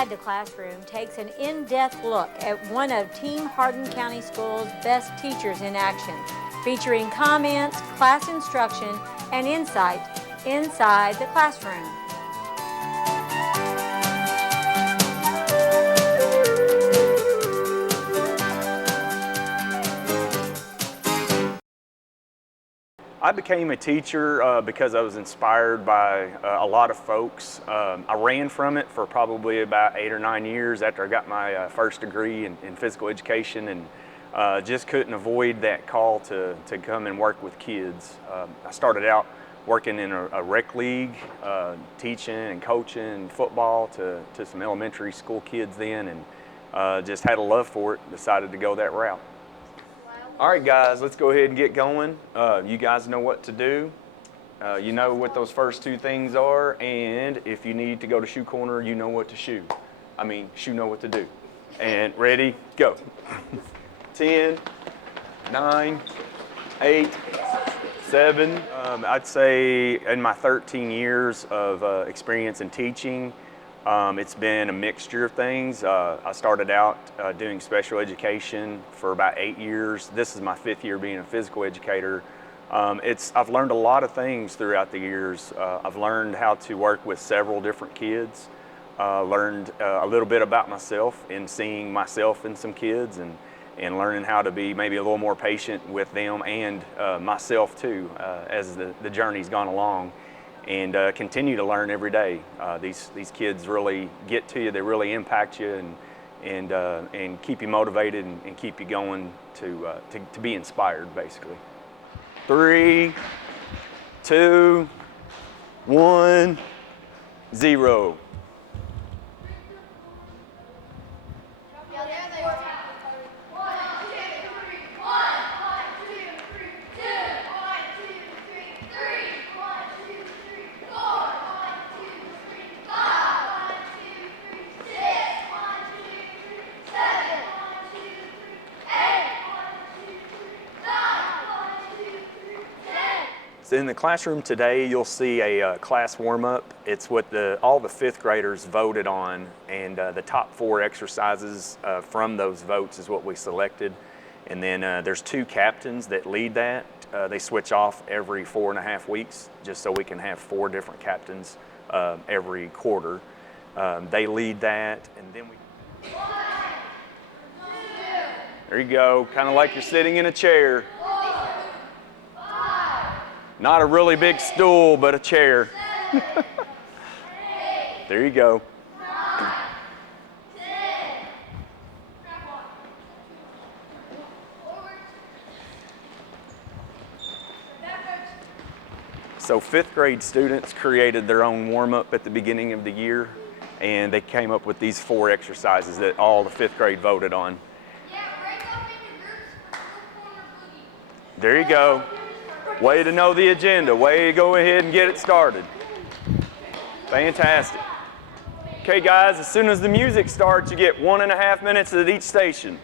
Inside the Classroom takes an in-depth look at one of Team Hardin County Schools' best teachers in action, featuring comments, class instruction, and insight inside the classroom. I became a teacher because I was inspired by a lot of folks. I ran from it for probably about 8 or 9 years after I got my first degree in physical education, and just couldn't avoid that call to come and work with kids. I started out working in a rec league, teaching and coaching football to some elementary school kids then, and just had a love for it, decided to go that route. All right, guys, let's go ahead and get going. You guys know what to do. You know what those first two things are, and if you need to go to shoe corner, you know what to shoe. Shoe know what to do. And ready, go. 10, 9, 8, 7. I'd say in my 13 years of experience in teaching, it's been a mixture of things. I started out doing special education for about 8 years. This is my 5th year being a physical educator. I've learned a lot of things throughout the years. I've learned how to work with several different kids, learned a little bit about myself in seeing myself in some kids, and learning how to be maybe a little more patient with them and myself too as the journey's gone along. And continue to learn every day. These kids really get to you. They really impact you and keep you motivated and keep you going to be inspired, basically. 3, 2, 1, 0. So in the classroom today, you'll see a class warm-up. It's what all the 5th graders voted on, and the top 4 exercises from those votes is what we selected. And then there's 2 captains that lead that. They switch off every 4.5 weeks, just so we can have 4 different captains every quarter. They lead that, and then we... 1, 2. There you go, kind of like you're sitting in a chair. Not a really big stool, but a chair. There you go. So 5th grade students created their own warm-up at the beginning of the year, and they came up with these 4 exercises that all the 5th grade voted on. There you go. Way to know the agenda. Way to go ahead and get it started. Fantastic. Okay, guys, as soon as the music starts, you get 1.5 minutes at each station.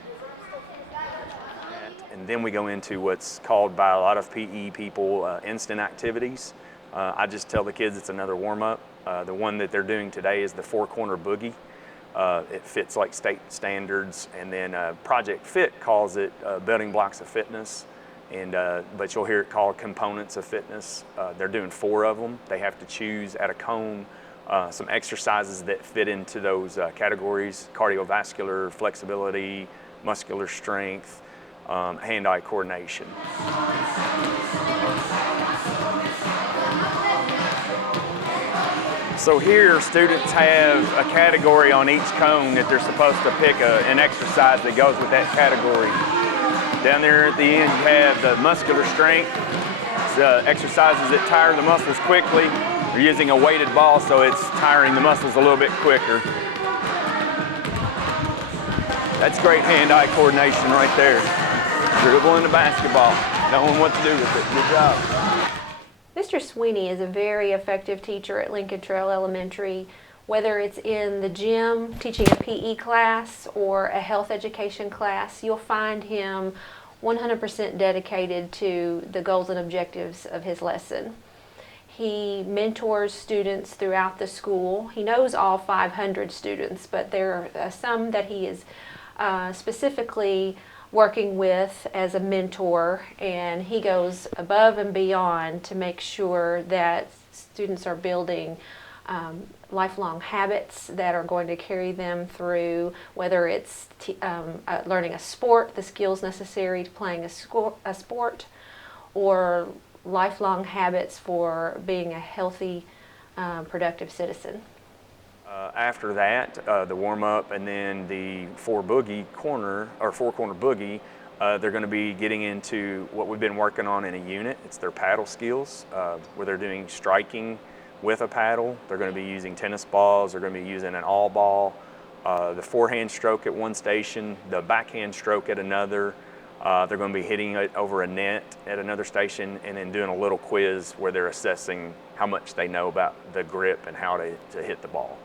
And then we go into what's called by a lot of PE people instant activities. I just tell the kids it's another warm-up. The one that they're doing today is the 4-corner boogie. It fits like state standards, and then Project Fit calls it building blocks of fitness. But you'll hear it called components of fitness. They're doing 4 of them. They have to choose at a cone some exercises that fit into those categories: cardiovascular, flexibility, muscular strength, hand-eye coordination. So here, students have a category on each cone that they're supposed to pick an exercise that goes with that category. Down there at the end, you have the muscular strength. It's exercises that tire the muscles quickly. They're using a weighted ball, so it's tiring the muscles a little bit quicker. That's great hand-eye coordination right there. Dribbling the basketball, knowing what to do with it. Good job. Mr. Sweeney is a very effective teacher at Lincoln Trail Elementary. Whether it's in the gym, teaching a PE class, or a health education class, you'll find him 100% dedicated to the goals and objectives of his lesson. He mentors students throughout the school. He knows all 500 students, but there are some that he is specifically working with as a mentor, and he goes above and beyond to make sure that students are building lifelong habits that are going to carry them through, whether it's learning a sport, the skills necessary to playing a sport, or lifelong habits for being a healthy, productive citizen. After that, the warm-up and then the four-corner boogie, they're going to be getting into what we've been working on in a unit. It's their paddle skills, where they're doing striking with a paddle. They're going to be using tennis balls. They're going to be using an all ball, the forehand stroke at one station, the backhand stroke at another. They're going to be hitting it over a net at another station, and then doing a little quiz where they're assessing how much they know about the grip and how to hit the ball.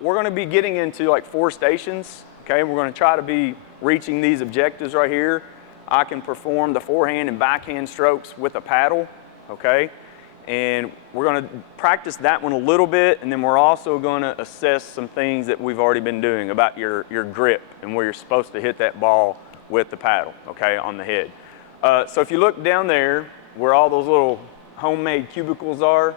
We're going to be getting into like 4 stations. Okay, we're going to try to be reaching these objectives right here. I can perform the forehand and backhand strokes with a paddle. Okay, and we're going to practice that one a little bit, and then we're also going to assess some things that we've already been doing about your grip and where you're supposed to hit that ball with the paddle, okay, on the head. So if you look down there where all those little homemade cubicles are,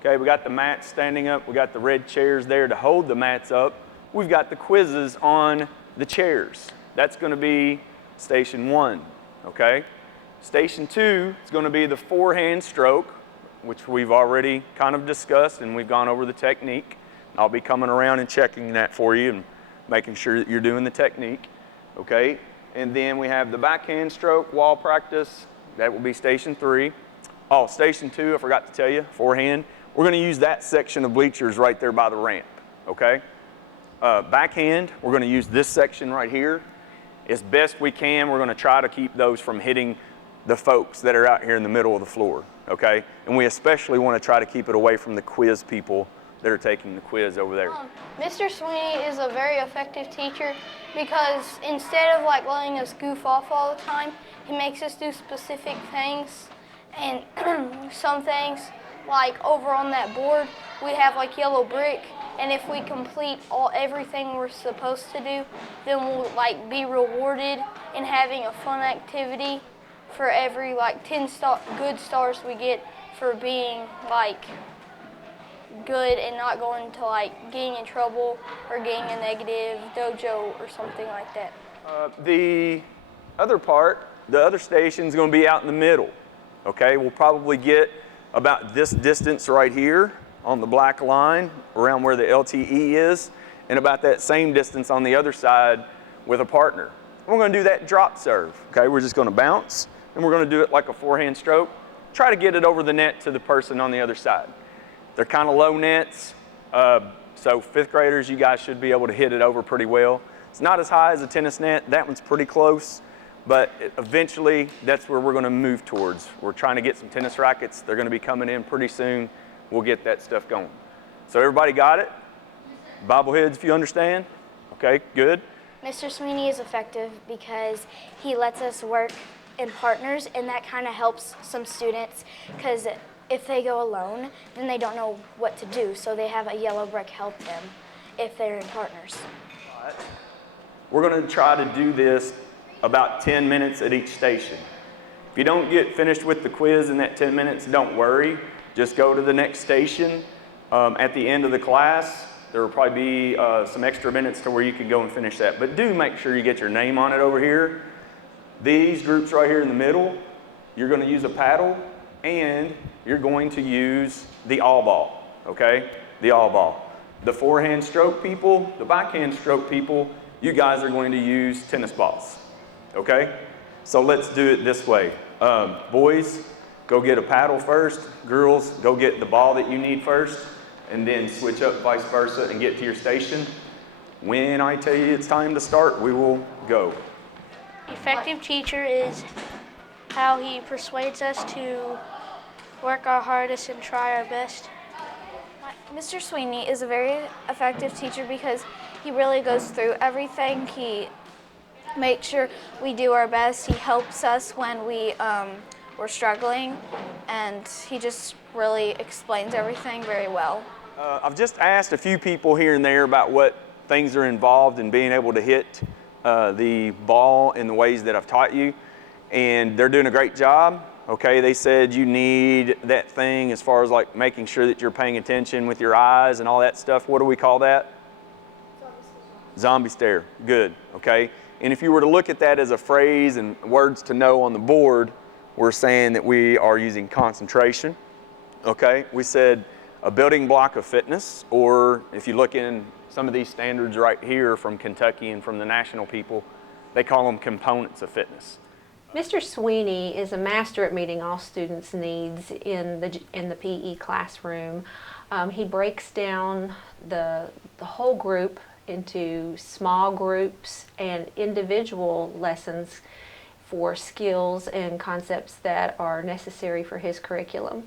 okay, we got the mats standing up, we got the red chairs there to hold the mats up. We've got the quizzes on the chairs. That's going to be station 1, okay? Station 2 is going to be the forehand stroke, which we've already kind of discussed, and we've gone over the technique. I'll be coming around and checking that for you and making sure that you're doing the technique, okay? And then we have the backhand stroke, wall practice. That will be station 3. Oh, station 2, I forgot to tell you, forehand. We're going to use that section of bleachers right there by the ramp, okay? Backhand, we're going to use this section right here. As best we can, we're going to try to keep those from hitting the folks that are out here in the middle of the floor, okay? And we especially want to try to keep it away from the quiz people that are taking the quiz over there. Mr. Sweeney is a very effective teacher because instead of like letting us goof off all the time, he makes us do specific things. And some things, like over on that board, we have like yellow brick, and if we complete everything we're supposed to do, then we'll like be rewarded in having a fun activity for every like 10 good stars we get for being like good and not going to like getting in trouble or getting a negative dojo or something like that. The other station is going to be out in the middle. Okay, we'll probably get about this distance right here on the black line around where the LTE is, and about that same distance on the other side with a partner. We're going to do that drop serve. Okay, we're just going to bounce, and we're going to do it like a forehand stroke. Try to get it over the net to the person on the other side. They're kind of low nets, so 5th graders, you guys should be able to hit it over pretty well. It's not as high as a tennis net. That one's pretty close, but eventually that's where we're going to move towards. We're trying to get some tennis rackets. They're going to be coming in pretty soon. We'll get that stuff going. So everybody got it? Bobbleheads, if you understand? Okay, good. Mr. Sweeney is effective because he lets us work in partners, and that kind of helps some students because if they go alone, then they don't know what to do, so they have a yellow brick help them if they're in partners. All right. We're going to try to do this about 10 minutes at each station. If you don't get finished with the quiz in that 10 minutes, don't worry. Just go to the next station. At the end of the class, there will probably be some extra minutes to where you can go and finish that. But do make sure you get your name on it over here. These groups right here in the middle, you're going to use a paddle, and you're going to use the all ball, okay? The all ball. The forehand stroke people, the backhand stroke people, you guys are going to use tennis balls, okay? So let's do it this way. Boys, go get a paddle first. Girls, go get the ball that you need first, and then switch up vice versa and get to your station. When I tell you it's time to start, we will go. Effective teacher is how he persuades us to work our hardest and try our best. Mr. Sweeney is a very effective teacher because he really goes through everything. He makes sure we do our best. He helps us when we we're struggling, and he just really explains everything very well. I've just asked a few people here and there about what things are involved in being able to hit the ball in the ways that I've taught you, and they're doing a great job. Okay, they said you need that thing as far as like making sure that you're paying attention with your eyes and all that stuff. What do we call that? Zombie stare. Good. Okay, and if you were to look at that as a phrase and words to know on the board, we're saying that we are using concentration. Okay, we said a building block of fitness, or if you look in some of these standards right here from Kentucky and from the national people, they call them components of fitness. Mr. Sweeney is a master at meeting all students' needs in the PE classroom. He breaks down the whole group into small groups and individual lessons for skills and concepts that are necessary for his curriculum.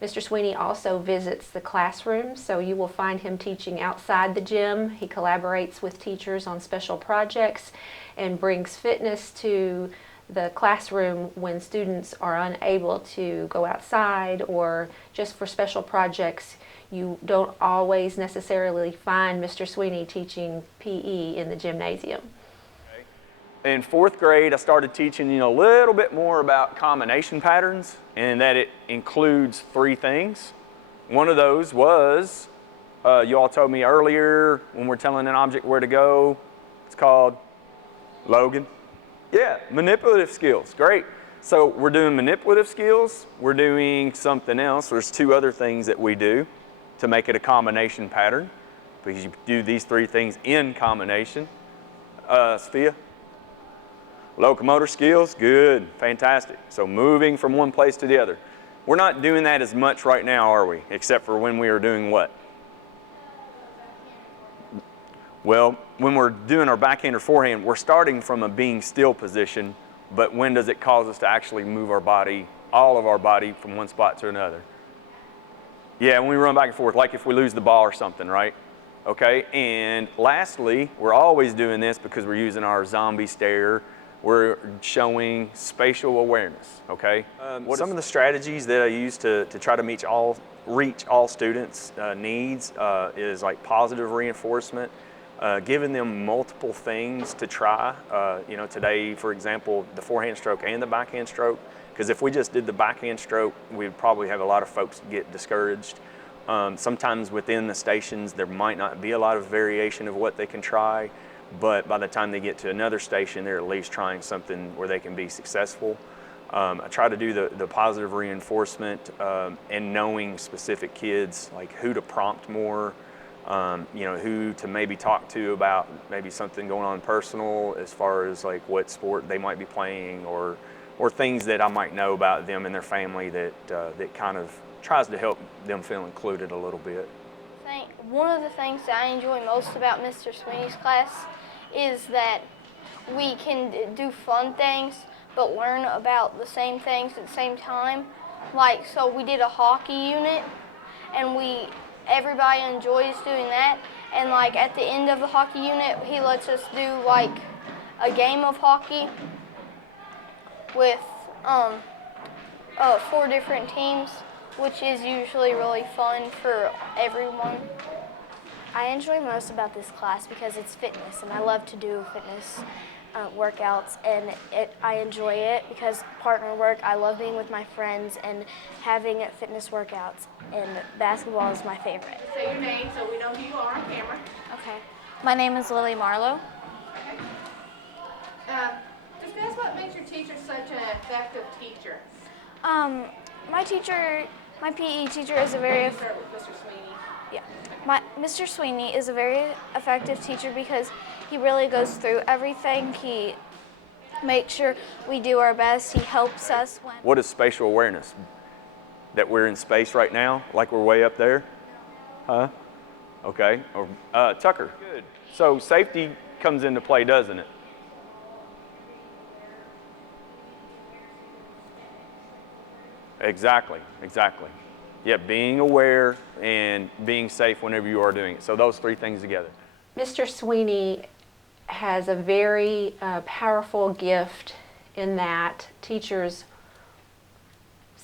Mr. Sweeney also visits the classroom, so you will find him teaching outside the gym. He collaborates with teachers on special projects and brings fitness to the classroom when students are unable to go outside or just for special projects. You don't always necessarily find Mr. Sweeney teaching PE in the gymnasium. In 4th grade, I started teaching a little bit more about combination patterns, and that it includes 3 things. One of those was, you all told me earlier when we're telling an object where to go, it's called Logan. Yeah, manipulative skills, great. So we're doing manipulative skills, we're doing something else. There's 2 other things that we do to make it a combination pattern, because you do these 3 things in combination. Sophia? Locomotor skills, good, fantastic. So moving from one place to the other. We're not doing that as much right now, are we? Except for when we are doing what? Well, when we're doing our backhand or forehand, we're starting from a being still position, but when does it cause us to actually move our body, all of our body, from one spot to another? Yeah, when we run back and forth, like if we lose the ball or something, right? Okay, and lastly, we're always doing this because we're using our zombie stare. We're showing spatial awareness, okay? Some of the strategies that I use to try to reach all students' needs is like positive reinforcement, giving them multiple things to try. Today, for example, the forehand stroke and the backhand stroke, because if we just did the backhand stroke, we'd probably have a lot of folks get discouraged. Sometimes within the stations, there might not be a lot of variation of what they can try, but by the time they get to another station, they're at least trying something where they can be successful. I try to do the positive reinforcement and knowing specific kids, like who to prompt more, who to maybe talk to about maybe something going on personal as far as like what sport they might be playing, or things that I might know about them and their family that kind of tries to help them feel included a little bit. One of the things that I enjoy most about Mr. Sweeney's class is that we can do fun things but learn about the same things at the same time. Like, so we did a hockey unit, and everybody enjoys doing that, and like at the end of the hockey unit, he lets us do like a game of hockey with 4 different teams, which is usually really fun for everyone. I enjoy most about this class because it's fitness, and I love to do fitness workouts, and I enjoy it because partner work, I love being with my friends and having fitness workouts, and basketball is my favorite. Say your name so we know who you are on camera. Okay. My name is Lily Marlowe. Okay. Discuss what makes your teacher such an effective teacher. My PE teacher is a very... Start with Mr. Sweeney. Yeah. Mr. Sweeney is a very effective teacher because he really goes through everything. He makes sure we do our best. He helps us when... What is spatial awareness? That we're in space right now, like we're way up there? Huh? Okay. Tucker. Good. So safety comes into play, doesn't it? Exactly. Yeah, being aware and being safe whenever you are doing it. So those 3 things together. Mr. Sweeney has a very powerful gift in that teachers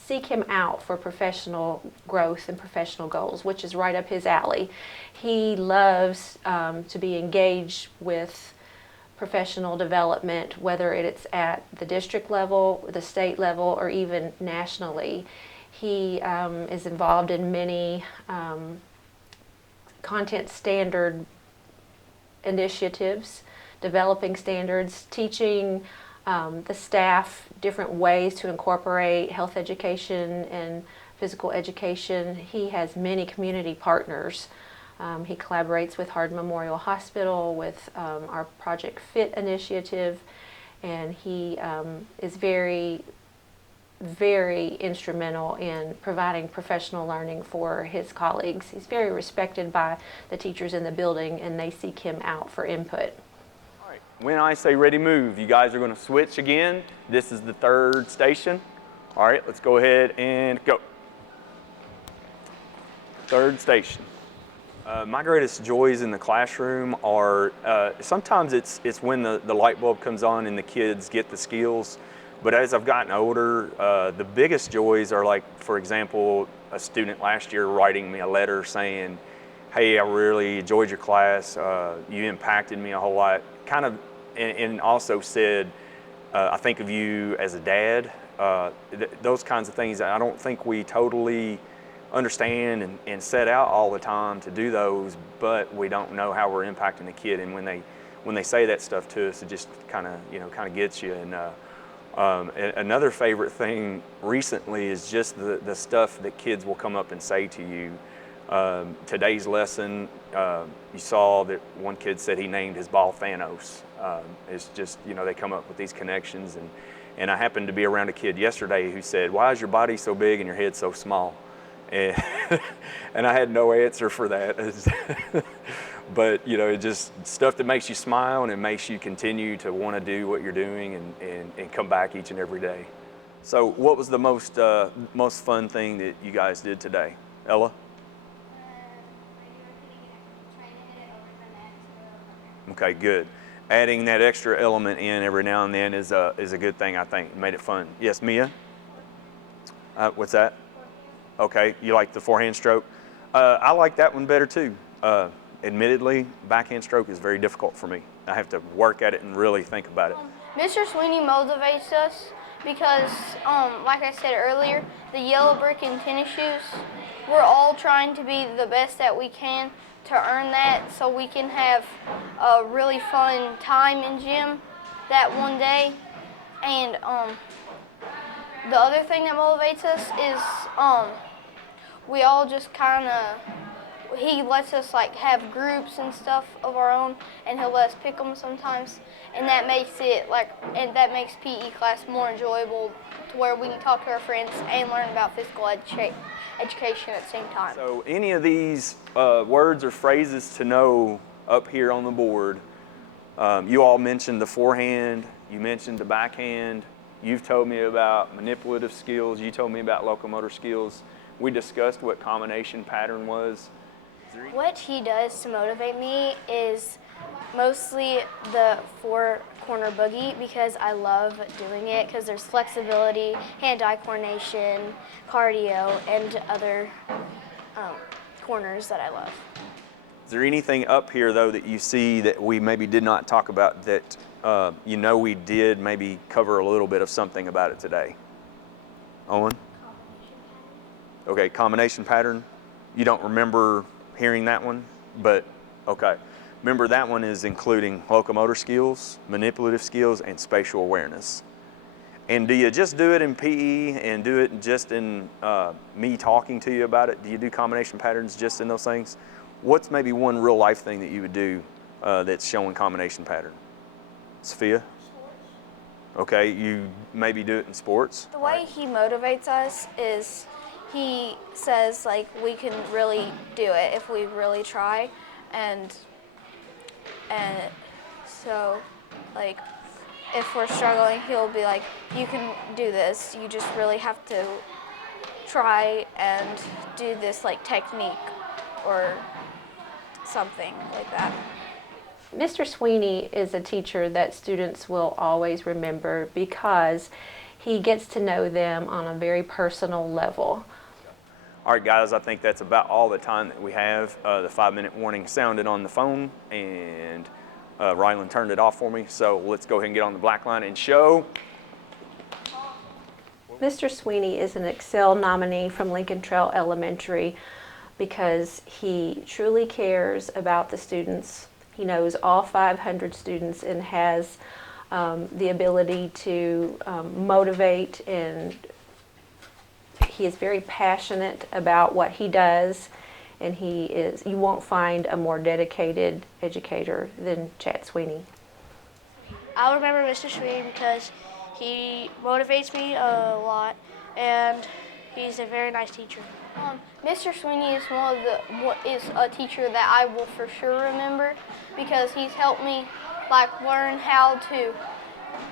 seek him out for professional growth and professional goals, which is right up his alley. He loves to be engaged with professional development, whether it's at the district level, the state level, or even nationally. He is involved in many content standard initiatives, developing standards, teaching the staff different ways to incorporate health education and physical education. He has many community partners. He collaborates with Hardin Memorial Hospital, with our Project Fit initiative, and he is very instrumental in providing professional learning for his colleagues. He's very respected by the teachers in the building, and they seek him out for input. All right. When I say ready, move, you guys are going to switch again. This is the third station. All right, let's go ahead and go. Third station. My greatest joys in the classroom are sometimes it's when the light bulb comes on and the kids get the skills. But as I've gotten older, the biggest joys are, like, for example, a student last year writing me a letter saying, "Hey, I really enjoyed your class. You impacted me a whole lot." Kind of, and also said, "I think of you as a dad." Those kinds of things. I don't think we totally understand and set out all the time to do those, but we don't know how we're impacting the kid. And when they say that stuff to us, it just kind of gets you. And another favorite thing recently is just the stuff that kids will come up and say to you. Today's lesson, you saw that one kid said he named his ball Thanos. It's just, they come up with these connections. And I happened to be around a kid yesterday who said, "Why is your body so big and your head so small?" And I had no answer for that. But it just stuff that makes you smile and it makes you continue to want to do what you're doing and come back each and every day. So what was the most fun thing that you guys did today? Ella? Okay, good. Adding that extra element in every now and then is a good thing, I think. It made it fun. Yes, Mia? What's that? Okay, you like the forehand stroke? I like that one better too. Admittedly, backhand stroke is very difficult for me. I have to work at it and really think about it. Mr. Sweeney motivates us because, like I said earlier, the yellow brick and tennis shoes, we're all trying to be the best that we can to earn that so we can have a really fun time in gym that one day. And the other thing that motivates us is we all just he lets us have groups and stuff of our own, and he'll let us pick them sometimes, and that makes PE class more enjoyable to where we can talk to our friends and learn about physical education at the same time. So any of these words or phrases to know up here on the board, you all mentioned the forehand, you mentioned the backhand, you've told me about manipulative skills, you told me about locomotor skills. We discussed what combination pattern was. What he does to motivate me is mostly the four-corner boogie, because I love doing it because there's flexibility, hand-eye coordination, cardio, and other corners that I love. Is there anything up here, though, that you see that we maybe did not talk about that we did maybe cover a little bit of something about it today? Owen? Okay, combination pattern. You don't remember hearing that one, but okay. Remember, that one is including locomotor skills, manipulative skills, and spatial awareness. And do you just do it in PE and do it just in me talking to you about it? Do you do combination patterns just in those things? What's maybe one real life thing that you would do that's showing combination pattern? Sophia? Okay, you maybe do it in sports? The way he motivates us is he says we can really do it if we really try, and so if we're struggling, he'll be like, "You can do this, you just really have to try and do this technique," or something like that. Mr. Sweeney is a teacher that students will always remember because he gets to know them on a very personal level. All right, guys, I think that's about all the time that we have. The 5-minute warning sounded on the phone, and Rylan turned it off for me. So let's go ahead and get on the black line and show. Mr. Sweeney is an Excel nominee from Lincoln Trail Elementary because he truly cares about the students. He knows all 500 students and has the ability to motivate, and he is very passionate about what he does, and you won't find a more dedicated educator than Chad Sweeney. I'll remember Mr. Sweeney because he motivates me a lot, and he's a very nice teacher. Mr. Sweeney is a teacher that I will for sure remember because he's helped me learn how to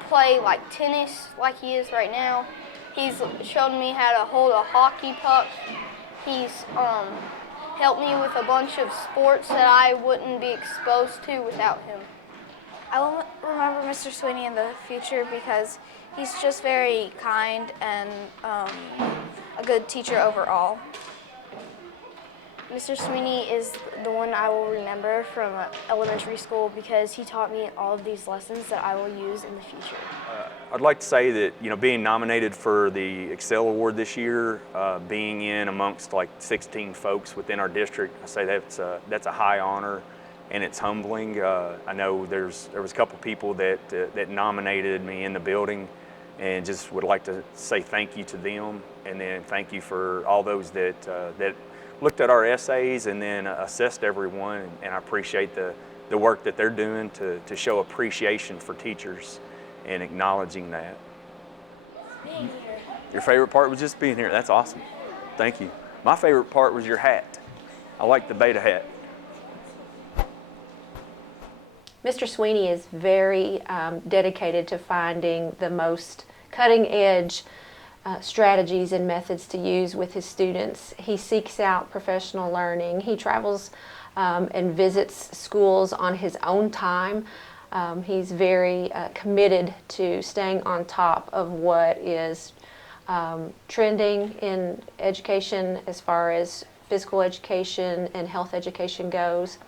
play tennis like he is right now. He's shown me how to hold a hockey puck. He's helped me with a bunch of sports that I wouldn't be exposed to without him. I will remember Mr. Sweeney in the future because he's just very kind and a good teacher overall. Mr. Sweeney is the one I will remember from elementary school because he taught me all of these lessons that I will use in the future. I'd like to say that, being nominated for the Excel Award this year, being in amongst 16 folks within our district, I say that's a high honor, and it's humbling. I know there was a couple people that nominated me in the building, and just would like to say thank you to them, and then thank you for all those that looked at our essays and then assessed everyone, and I appreciate the work that they're doing to show appreciation for teachers and acknowledging that. Being here. Your favorite part was just being here. That's awesome. Thank you. My favorite part was your hat. I like the beta hat. Mr. Sweeney is very dedicated to finding the most cutting-edge strategies and methods to use with his students. He seeks out professional learning. He travels and visits schools on his own time. He's very committed to staying on top of what is trending in education as far as physical education and health education goes.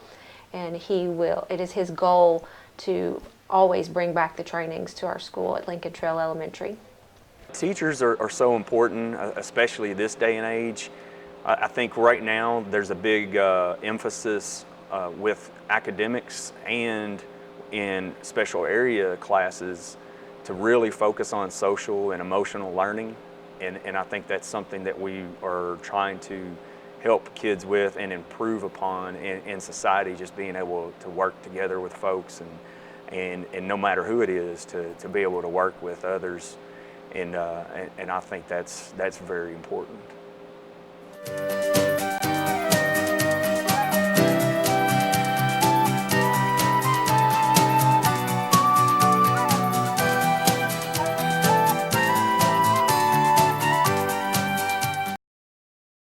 And it is his goal to always bring back the trainings to our school at Lincoln Trail Elementary. Teachers are so important, especially this day and age. I think right now there's a big emphasis with academics and in special area classes to really focus on social and emotional learning. And I think that's something that we are trying to help kids with and improve upon in society, just being able to work together with folks and no matter who it is, to be able to work with others. And I think that's very important.